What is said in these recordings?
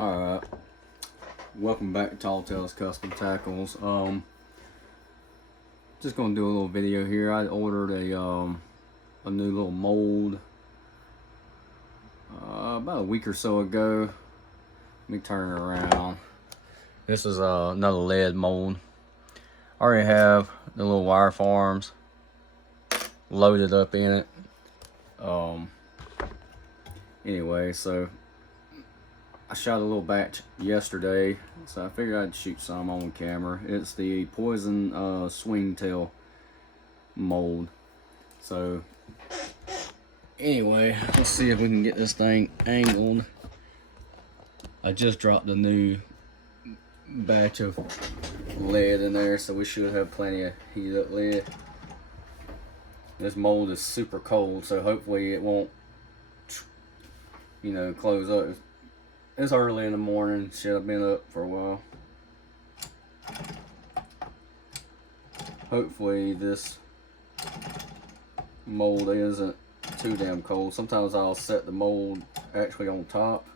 Alright, welcome back to Tall Tales Custom Tackles. Just gonna do a little video here. I ordered a new little mold about a week or so ago. Let me turn it around. This is another lead mold. I already have the little wire farms loaded up in it. Anyway, so I shot a little batch yesterday, so I figured I'd shoot some on camera. It's the Poison Swingtail mold. So anyway, let's see if we can get this thing angled. I just dropped a new batch of lead in there, so we should have plenty of heat up lead. This mold is super cold, so hopefully it won't, close up. It's early in the morning. Shit, I've been up for a while. Hopefully this mold isn't too damn cold. Sometimes I'll set the mold actually on top,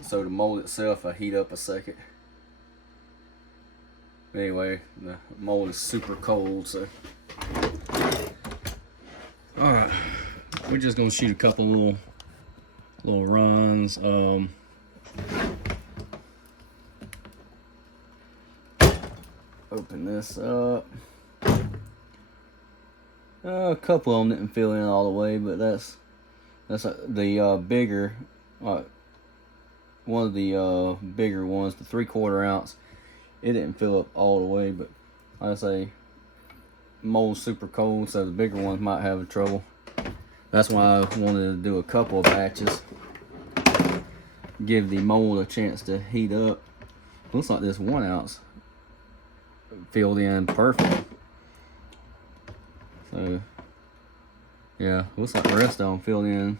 so the mold itself will heat up a second. Anyway, the mold is super cold, so alright, we're just gonna shoot a couple little runs. Open this up. A couple of them didn't fill in all the way, but that's the bigger, one of the bigger ones, the 3/4 ounce. It didn't fill up all the way, but like I say, mold's super cold, so the bigger ones might have trouble. That's why I wanted to do a couple of batches, give the mold a chance to heat up. Looks like this 1 ounce filled in perfect. So yeah, looks like the rest of them filled in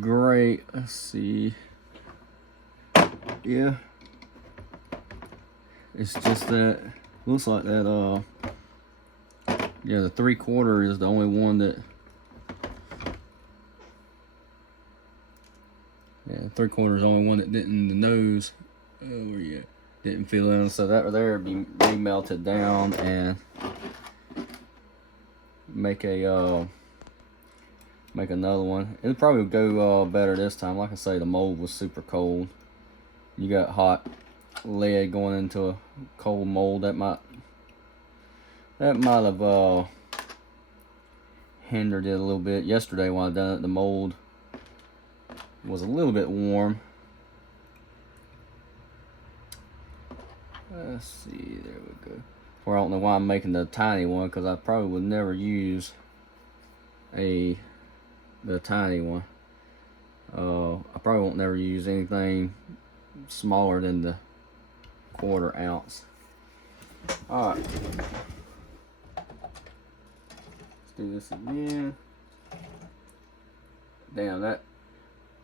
great. Let's see. Yeah, it's just that looks like that yeah, the 3/4 is the only one that, yeah, 3/4 is the only one that didn't, the nose, where you at, didn't fill in, so that right there be melted down and make a make another one. It'll probably go better this time. Like I say, the mold was super cold. You got hot lead going into a cold mold, that might have hindered it a little bit. Yesterday when I done it, the mold was a little bit warm. Let's see, there we go. Or I don't know why I'm making the tiny one, because I probably would never use the tiny one. I probably won't never use anything smaller than the 1/4 ounce. Alright, let's do this again. Damn, that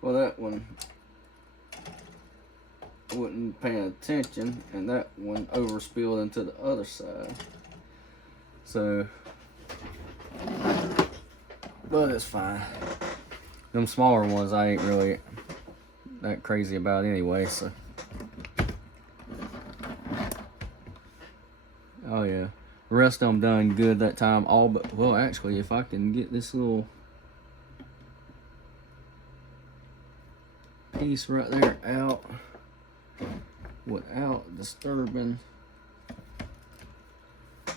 one wasn't paying attention, and that one overspilled into the other side. So, but it's fine. Them smaller ones I ain't really that crazy about anyway, so. Oh yeah, the rest of them done good that time. All but, well, actually, if I can get this little piece right there out without disturbing,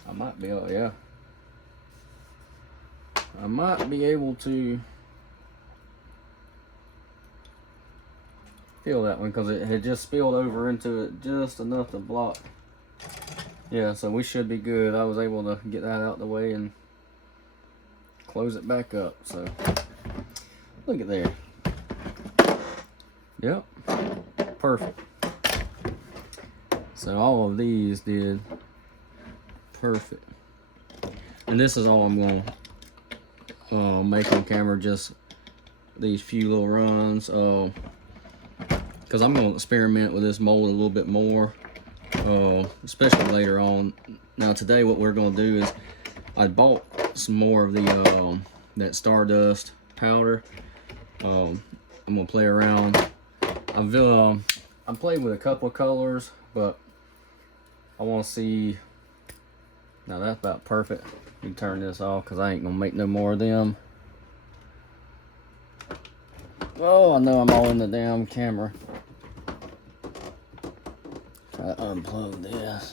I might be able, yeah, I might be able to fill that one, because it had just spilled over into it just enough to block. Yeah, so we should be good. I was able to get that out the way and close it back up. So look at there. Yep, perfect. So all of these did perfect. And this is all I'm going to make on camera, just these few little runs, because I'm going to experiment with this mold a little bit more, especially later on. Now today what we're going to do is, I bought some more of the that Stardust powder. I'm I'm gonna play around. I've played with a couple of colors, but I want to see. Now that's about perfect. You can turn this off because I ain't gonna make no more of them. Oh, I know I'm all in the damn camera. Try to unplug this.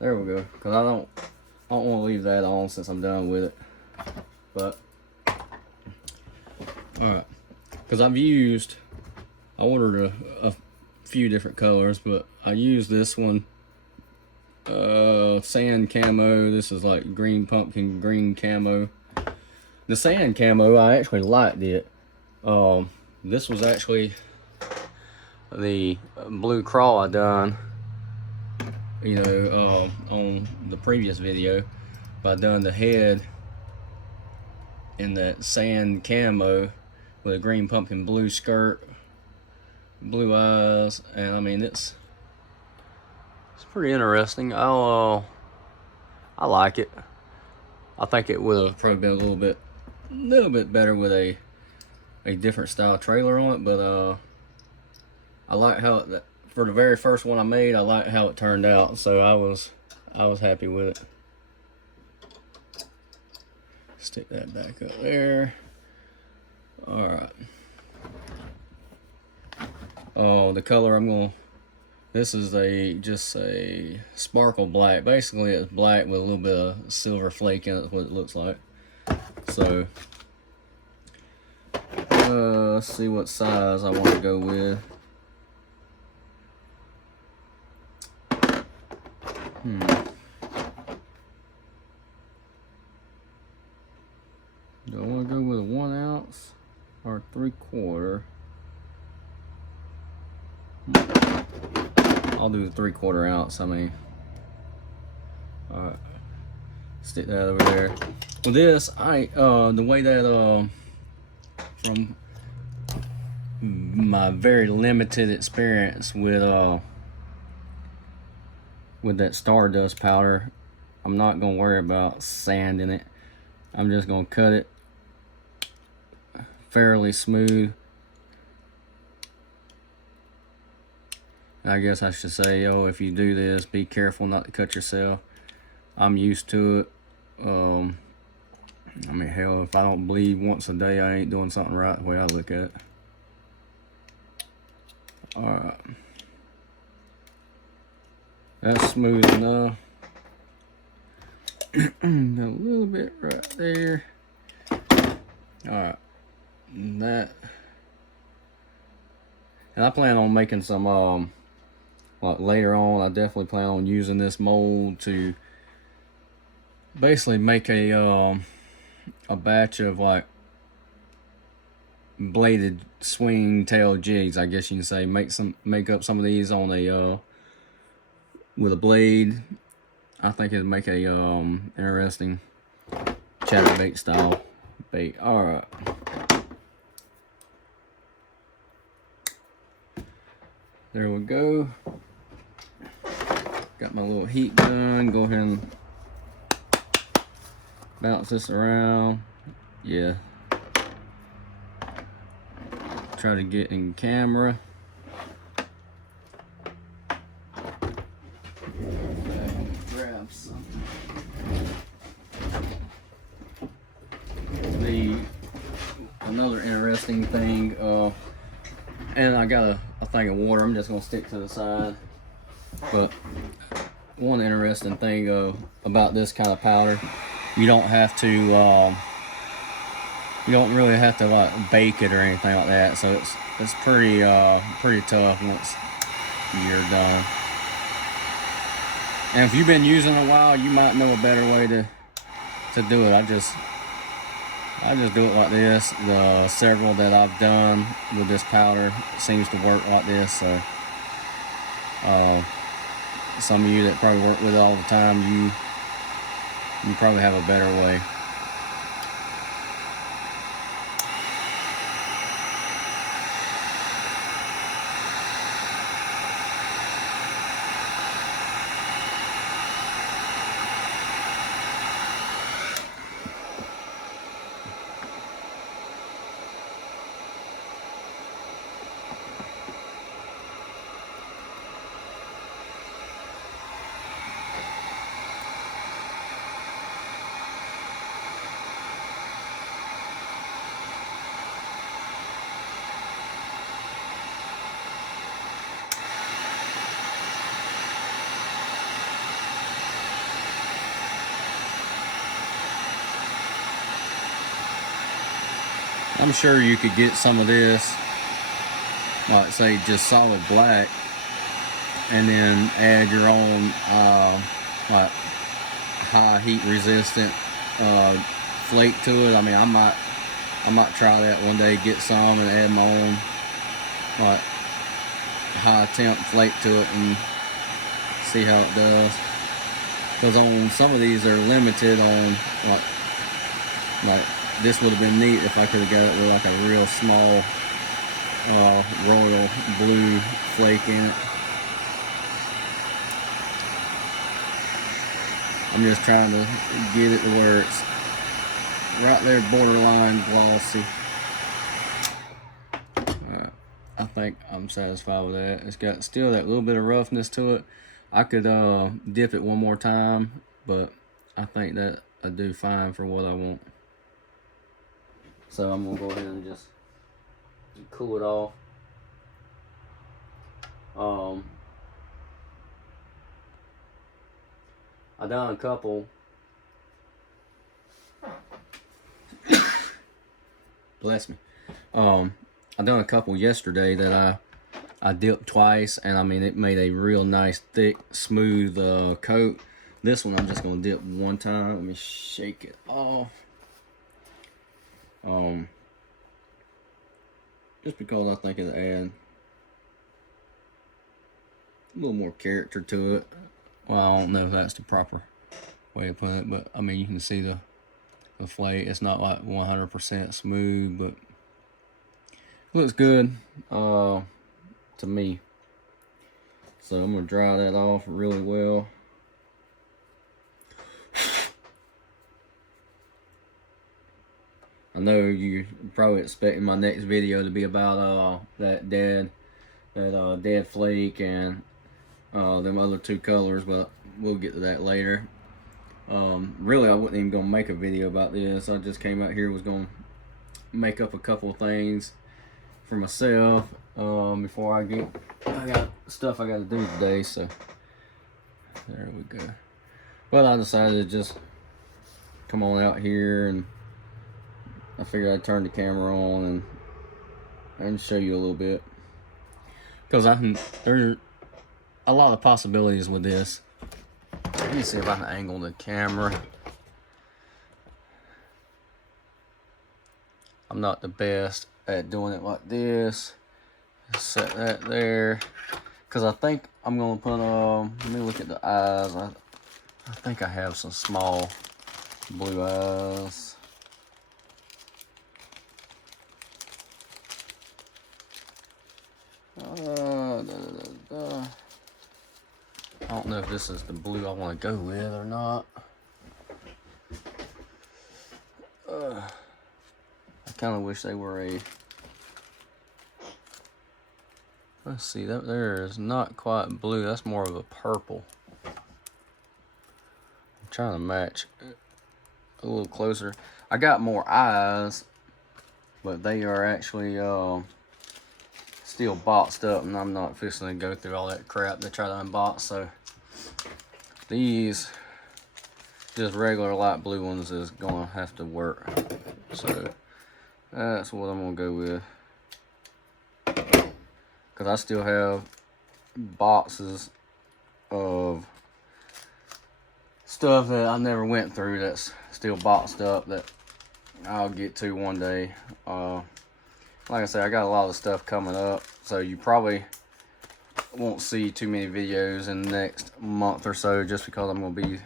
There we go. Because I don't want to leave that on since I'm done with it. But alright. Because I ordered a few different colors, but I used this one. Sand camo. This is like green pumpkin, green camo. The sand camo, I actually liked it. This was actually the blue crawl I done, you know, on the previous video. But I done the head in that sand camo with a green pumpkin blue skirt, blue eyes, and I mean it's pretty interesting. I like it. I think it would have probably been a little bit better with a different style trailer on it, but I like how for the very first one I made, I like how it turned out, so I was happy with it. Stick that back up there. All right. Oh, the color this is just a sparkle black. Basically, it's black with a little bit of silver flake in it. Is what it looks like. So, let's see what size I want to go with. Do I want to go with a 1 ounce or 3/4? I'll do the 3/4 ounce. I mean, all right. Stick that over there. Well, this the way that from my very limited experience with that Stardust powder, I'm not gonna worry about sanding it. I'm just gonna cut it fairly smooth. I guess I should say, if you do this, be careful not to cut yourself. I'm used to it. I mean, hell, if I don't bleed once a day, I ain't doing something right the way I look at it. Alright. That's smooth enough. Got a little bit right there. Alright. And I plan on making some, like later on, I definitely plan on using this mold to basically make a batch of like bladed swing tail jigs, I guess you can say. Make up some of these on a with a blade. I think it'd make a interesting chatterbait style bait. All right. There we go. Got my little heat gun. Go ahead and bounce this around. Yeah. Try to get in camera. Grab something. Another interesting thing, and I got a thing of water. I'm just gonna stick to the side. But one interesting thing about this kind of powder, you don't have to, you don't really have to like bake it or anything like that. So it's pretty tough once you're done. And if you've been using it a while, you might know a better way to do it. I just do it like this. The several that I've done with this powder seems to work like this. So some of you that probably work with it all the time, you probably have a better way. I'm sure you could get some of this, like say just solid black, and then add your own like high heat resistant flake to it. I mean, I might try that one day, get some and add my own like high temp flake to it and see how it does. Because on some of these they're limited on like this would have been neat if I could have got it with like a real small royal blue flake in it. I'm just trying to get it to where it's right there borderline glossy. I think I'm satisfied with that. It's got still that little bit of roughness to it. I could dip it one more time, but I think that I do fine for what I want. So I'm gonna go ahead and just cool it off. I done a couple. Bless me. I done a couple yesterday that I dipped twice, and I mean it made a real nice thick smooth coat. This one I'm just gonna dip one time. Let me shake it off. Just because I think it'll add a little more character to it. Well, I don't know if that's the proper way to put it, but I mean you can see the flake. It's not like 100% smooth, but looks good to me. So I'm gonna dry that off really well. I know you're probably expecting my next video to be about that dead flake and them other two colors, but we'll get to that later. Really, I wasn't even gonna make a video about this. I just came out here, was gonna make up a couple of things for myself before I got stuff I got to do today. So there we go. Well, I decided to just come on out here, and I figured I'd turn the camera on and show you a little bit, because there's a lot of possibilities with this. Let me see if I can angle the camera. I'm not the best at doing it like this. Set that there, because I think I'm gonna put let me look at the eyes. I think I have some small blue eyes. I don't know if this is the blue I want to go with or not. I kind of wish they were a... Let's see, that there is not quite blue. That's more of a purple. I'm trying to match a little closer. I got more eyes, but they are actually still boxed up, and I'm not fixing to go through all that crap to try to unbox. So these just regular light blue ones is gonna have to work. So that's what I'm gonna go with, because I still have boxes of stuff that I never went through that's still boxed up that I'll get to one day. Like I said, I got a lot of stuff coming up, so you probably won't see too many videos in the next month or so, just because I'm gonna be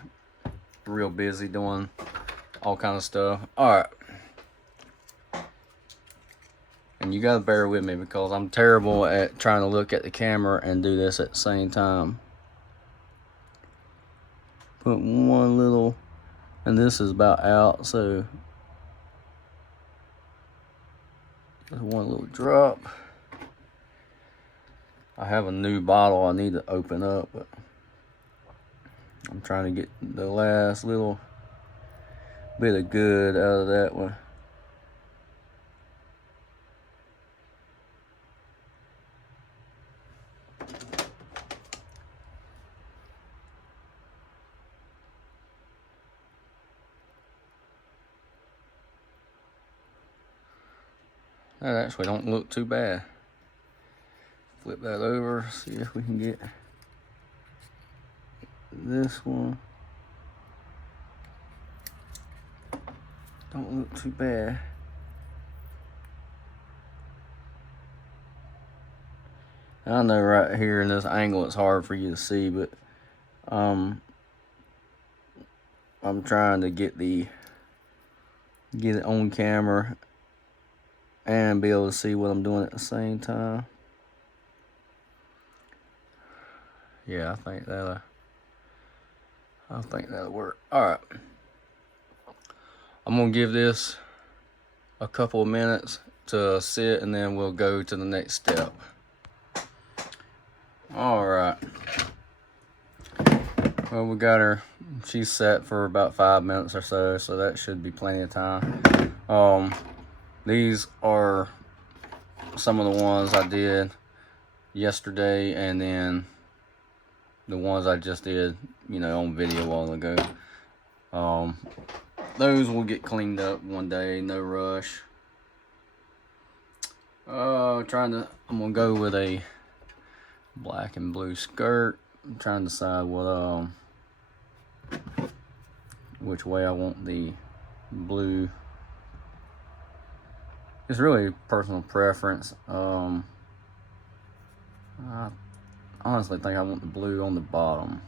real busy doing all kind of stuff. All right, and you gotta bear with me because I'm terrible at trying to look at the camera and do this at the same time. Put one little, and this is about out, so just one little drop. I have a new bottle I need to open up, but I'm trying to get the last little bit of good out of that one. That actually don't look too bad. Flip that over, see if we can get this one. Don't look too bad. I know right here in this angle it's hard for you to see, but I'm trying to get it on camera and be able to see what I'm doing at the same time. Yeah, I think that'll work. All right, I'm gonna give this a couple of minutes to sit, and then we'll go to the next step. All right. Well, we got her. She's set for about 5 minutes or so, so that should be plenty of time. These are some of the ones I did yesterday, and then the ones I just did, on video a while ago. Those will get cleaned up one day, no rush. I'm gonna go with a black and blue skirt. I'm trying to decide which way I want the blue. It's really personal preference. I honestly think I want the blue on the bottom.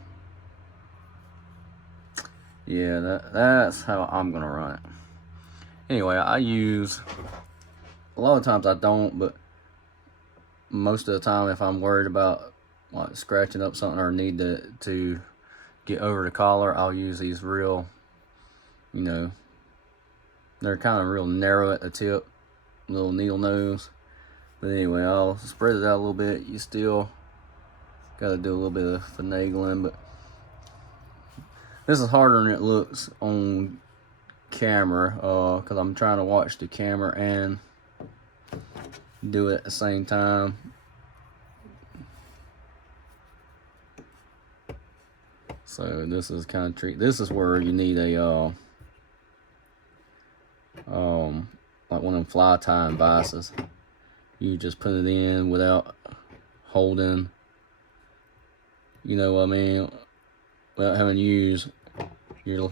Yeah, that's how I'm gonna run it. Anyway, I use, a lot of times I don't, but most of the time if I'm worried about like scratching up something or need to get over the collar, I'll use these real, they're kind of real narrow at the tip, little needle nose. But anyway, I'll spread it out a little bit. You still got to do a little bit of finagling, but this is harder than it looks on camera, because I'm trying to watch the camera and do it at the same time. So this is kind of tricky. This is where you need a like one of them fly tying vices. You just put it in without holding, you know what I mean, without having to use your,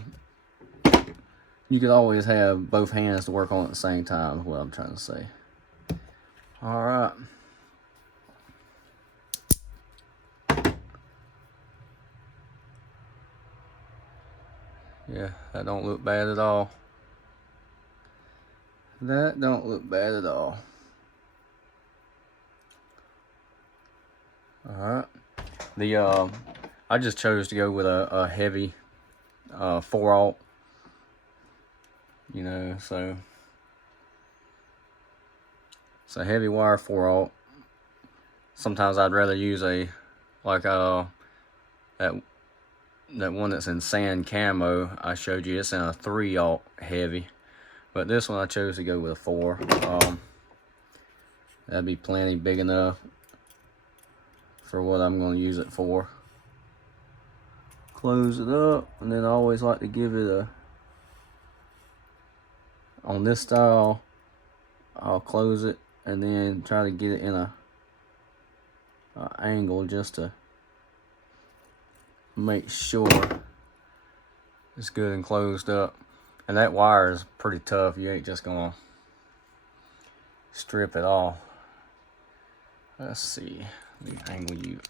you could always have both hands to work on at the same time, is what I'm trying to say. All right. Yeah, that don't look bad at all. That don't look bad at all. Alright. I just chose to go with a heavy 4/0. So it's a heavy wire 4/0. Sometimes I'd rather use that one that's in sand camo I showed you. It's in a 3/0 heavy, but this one I chose to go with a 4. That'd be plenty big enough for what I'm going to use it for. Close it up, and then I always like to give it on this style, I'll close it and then try to get it in a angle just to make sure it's good and closed up. And that wire is pretty tough. You ain't just gonna strip it off. Let's see. Let me angle you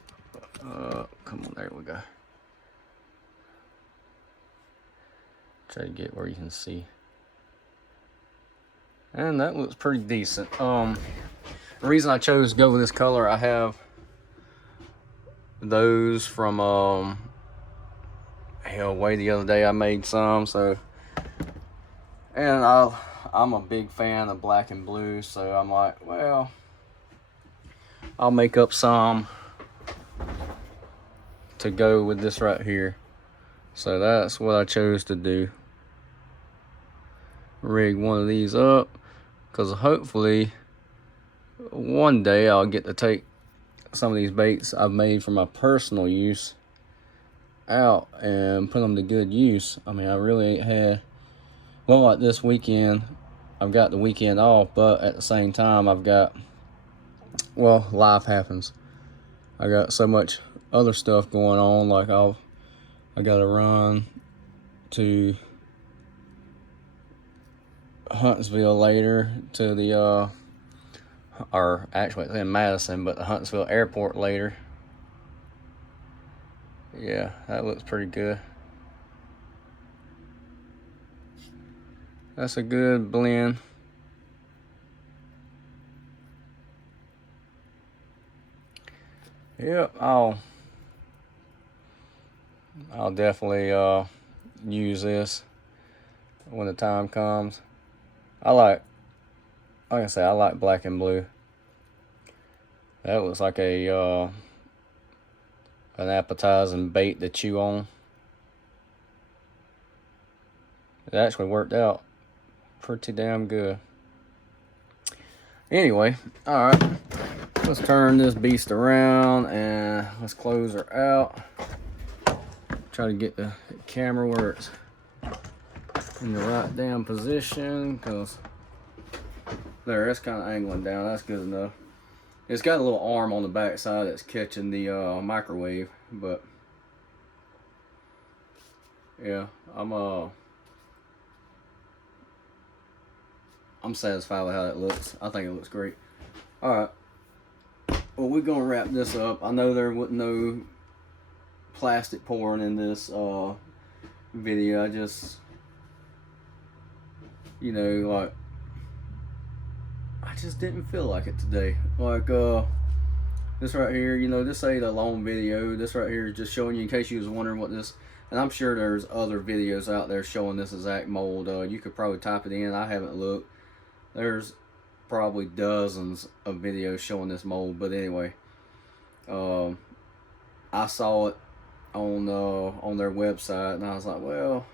up. Come on, there we go. Try to get where you can see. And that looks pretty decent. The reason I chose to go with this color, I have those from way the other day I made some, so, and I'm a big fan of black and blue, so I'm like, well, I'll make up some to go with this right here. So that's what I chose to do. Rig one of these up, because hopefully one day I'll get to take some of these baits I've made for my personal use out and put them to good use. I mean, I really ain't had, well, like this weekend I've got the weekend off, but at the same time, I've got, well, life happens. I got so much other stuff going on. Like I got to run to Huntsville later to the or actually it's in Madison, but the Huntsville airport later. Yeah, that looks pretty good. That's a good blend. Yep, I'll definitely use this when the time comes. Like I say, I like black and blue. That looks like a an appetizing bait to chew on. It actually worked out pretty damn good. Anyway, all right, let's turn this beast around and let's close her out. Try to get the camera where it's in the right damn position, because there, it's kind of angling down. That's good enough. It's got a little arm on the back side that's catching the microwave, but yeah, I'm satisfied with how it looks. I think it looks great. All right, well, we're gonna wrap this up. I know there wasn't no plastic pouring in this video. I just, you know, like, I just didn't feel like it today. Like this right here, you know, this ain't a long video. This right here is just showing you, in case you was wondering what this, and I'm sure there's other videos out there showing this exact mold. You could probably type it in. I haven't looked. There's probably dozens of videos showing this mold, but anyway, I saw it on their website, and I was like, well,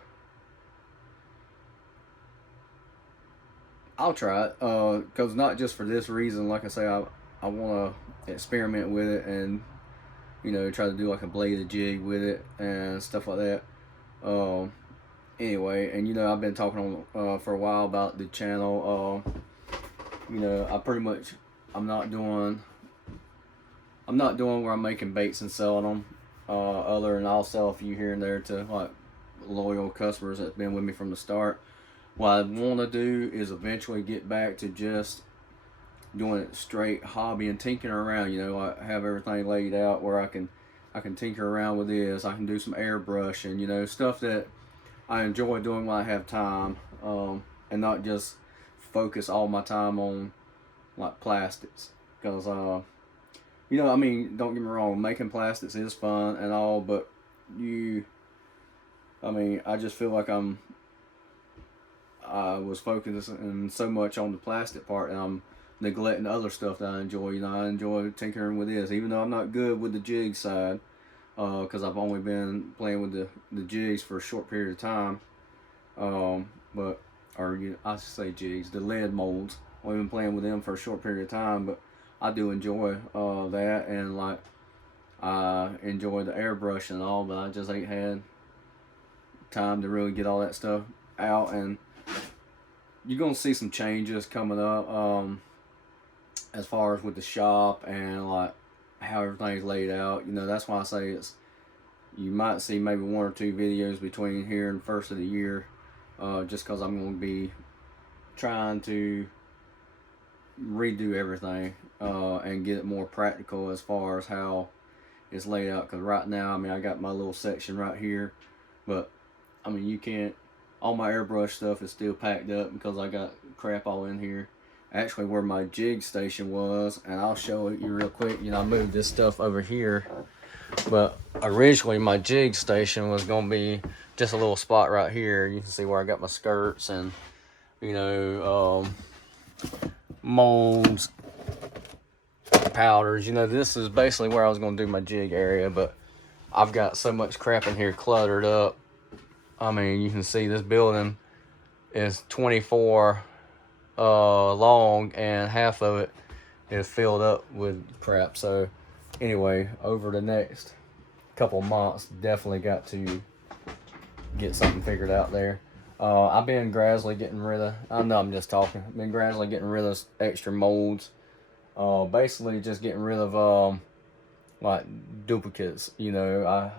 I'll try it, because not just for this reason. Like I say, I want to experiment with it and, you know, try to do like a bladed jig with it and stuff like that. Anyway, and you know, I've been talking on for a while about the channel. You know, I'm not doing where I'm making baits and selling them. Other than I'll sell a few here and there to like loyal customers that's been with me from the start. What I want to do is eventually get back to just doing it straight hobby and tinkering around. You know, I have everything laid out where I can tinker around with this. I can do some airbrushing, you know, stuff that I enjoy doing when I have time, and not just focus all my time on like plastics. Because you know, I mean, don't get me wrong, making plastics is fun and all, but I mean, I just feel like I was focusing so much on the plastic part, and I'm neglecting the other stuff that I enjoy. You know, I enjoy tinkering with this, even though I'm not good with the jig side, because I've only been playing with the jigs for a short period of time. I should say jigs, the lead molds. I've been playing with them for a short period of time, but I do enjoy that, and like I enjoy the airbrush and all, but I just ain't had time to really get all that stuff out. And you're gonna see some changes coming up as far as with the shop and like how everything's laid out. You know, that's why I say you might see maybe 1 or 2 videos between here and first of the year, just because I'm going to be trying to redo everything and get it more practical as far as how it's laid out. Because right now, I mean, I got my little section right here, but I mean, you can't, all my airbrush stuff is still packed up because I got crap all in here. Actually, where my jig station was, and I'll show you real quick. You know, I moved this stuff over here, but originally my jig station was gonna be just a little spot right here. You can see where I got my skirts and, you know, molds, powders. You know, this is basically where I was gonna do my jig area, but I've got so much crap in here cluttered up. I mean, you can see this building is 24 long, and half of it is filled up with crap. So anyway, over the next couple months, definitely got to get something figured out there. I've been gradually getting rid of, I know I'm just talking, been gradually getting rid of extra molds. Basically just getting rid of like duplicates. You know,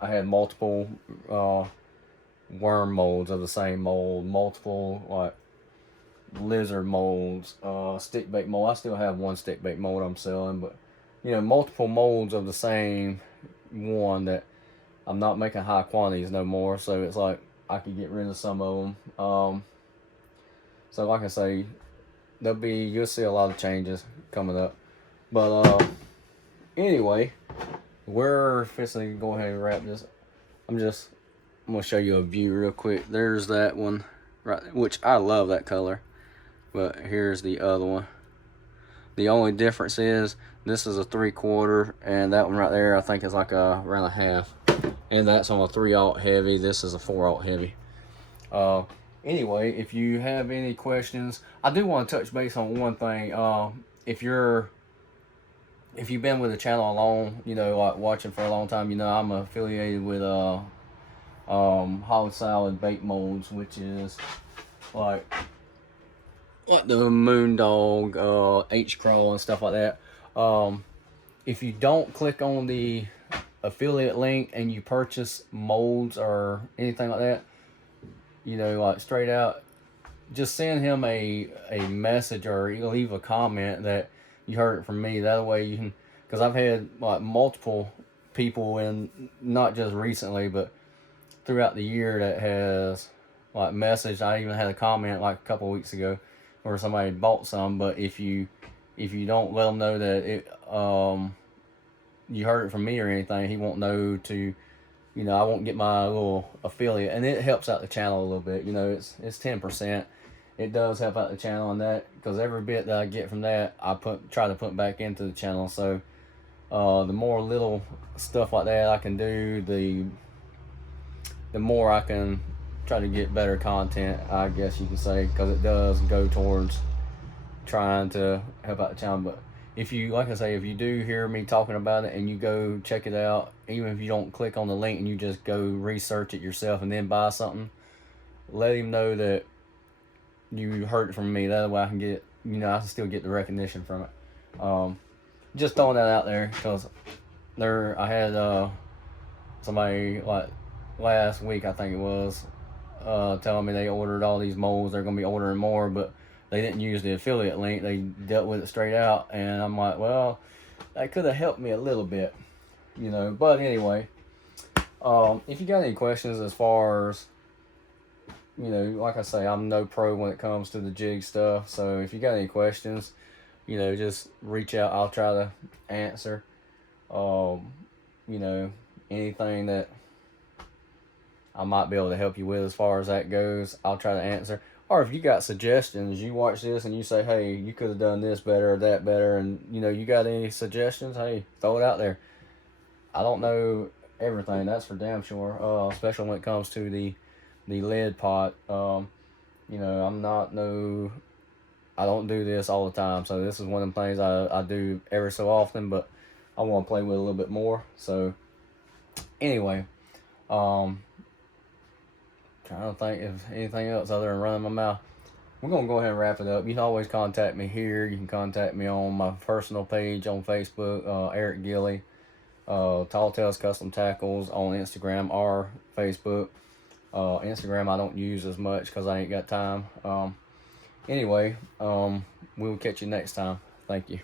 I had multiple worm molds of the same mold, multiple like lizard molds, stick bait mold. I still have one stick bait mold I'm selling, but you know, multiple molds of the same one that I'm not making high quantities no more. So it's like I could get rid of some of them. So like I say, you'll see a lot of changes coming up. But anyway, we're fixing to go ahead and wrap this. I'm gonna show you a view real quick. There's that one, right, which I love that color. But here's the other one. The only difference is this is a 3/4, and that one right there I think is like around a half. And that's on a 3/0 heavy. This is a 4/0 heavy. Anyway, if you have any questions, I do want to touch base on one thing. If you've been with the channel long, you know, like watching for a long time, you know I'm affiliated with Hollow Salad Bait Molds, which is like the Moondog, H-Crawl and stuff like that. If you don't click on the affiliate link and you purchase molds or anything like that, you know, like straight out, just send him a message or leave a comment that you heard it from me. That way you can, because I've had like multiple people, and not just recently but throughout the year, that has like messaged. I even had a comment like a couple of weeks ago where somebody bought some, but if you don't let them know that it you heard it from me or anything, he won't know to, you know, I won't get my little affiliate, and it helps out the channel a little bit. You know, it's 10%. It does help out the channel, and that, because every bit that I get from that, I try to put back into the channel. So the more little stuff like that I can do, the more I can try to get better content, I guess you could say, because it does go towards trying to help out the channel. But if you, like I say, if you do hear me talking about it and you go check it out, even if you don't click on the link and you just go research it yourself and then buy something, let him know that you heard it from me. That way I can get, you know, I can still get the recognition from it. Just throwing that out there, because I had somebody like last week, I think it was, telling me they ordered all these molds. They're gonna be ordering more, but they didn't use the affiliate link. They dealt with it straight out, and I'm like, well, that could have helped me a little bit, you know. But anyway, if you got any questions as far as, you know, like I say, I'm no pro when it comes to the jig stuff. So if you got any questions, you know, just reach out. I'll try to answer. You know, anything that I might be able to help you with as far as that goes, I'll try to answer. Or if you got suggestions, you watch this and you say, hey, you could have done this better or that better, and you know, you got any suggestions, hey, throw it out there. I don't know everything, that's for damn sure, especially when it comes to the lead pot. You know, I don't do this all the time, so this is one of the things I do every so often, but I want to play with it a little bit more. So anyway, trying to think of anything else other than running my mouth. We're going to go ahead and wrap it up. You can always contact me here. You can contact me on my personal page on Facebook, Eric Gilly, Tall Tales Custom Tackles on Instagram or Facebook. Instagram I don't use as much because I ain't got time. Anyway, we'll catch you next time. Thank you.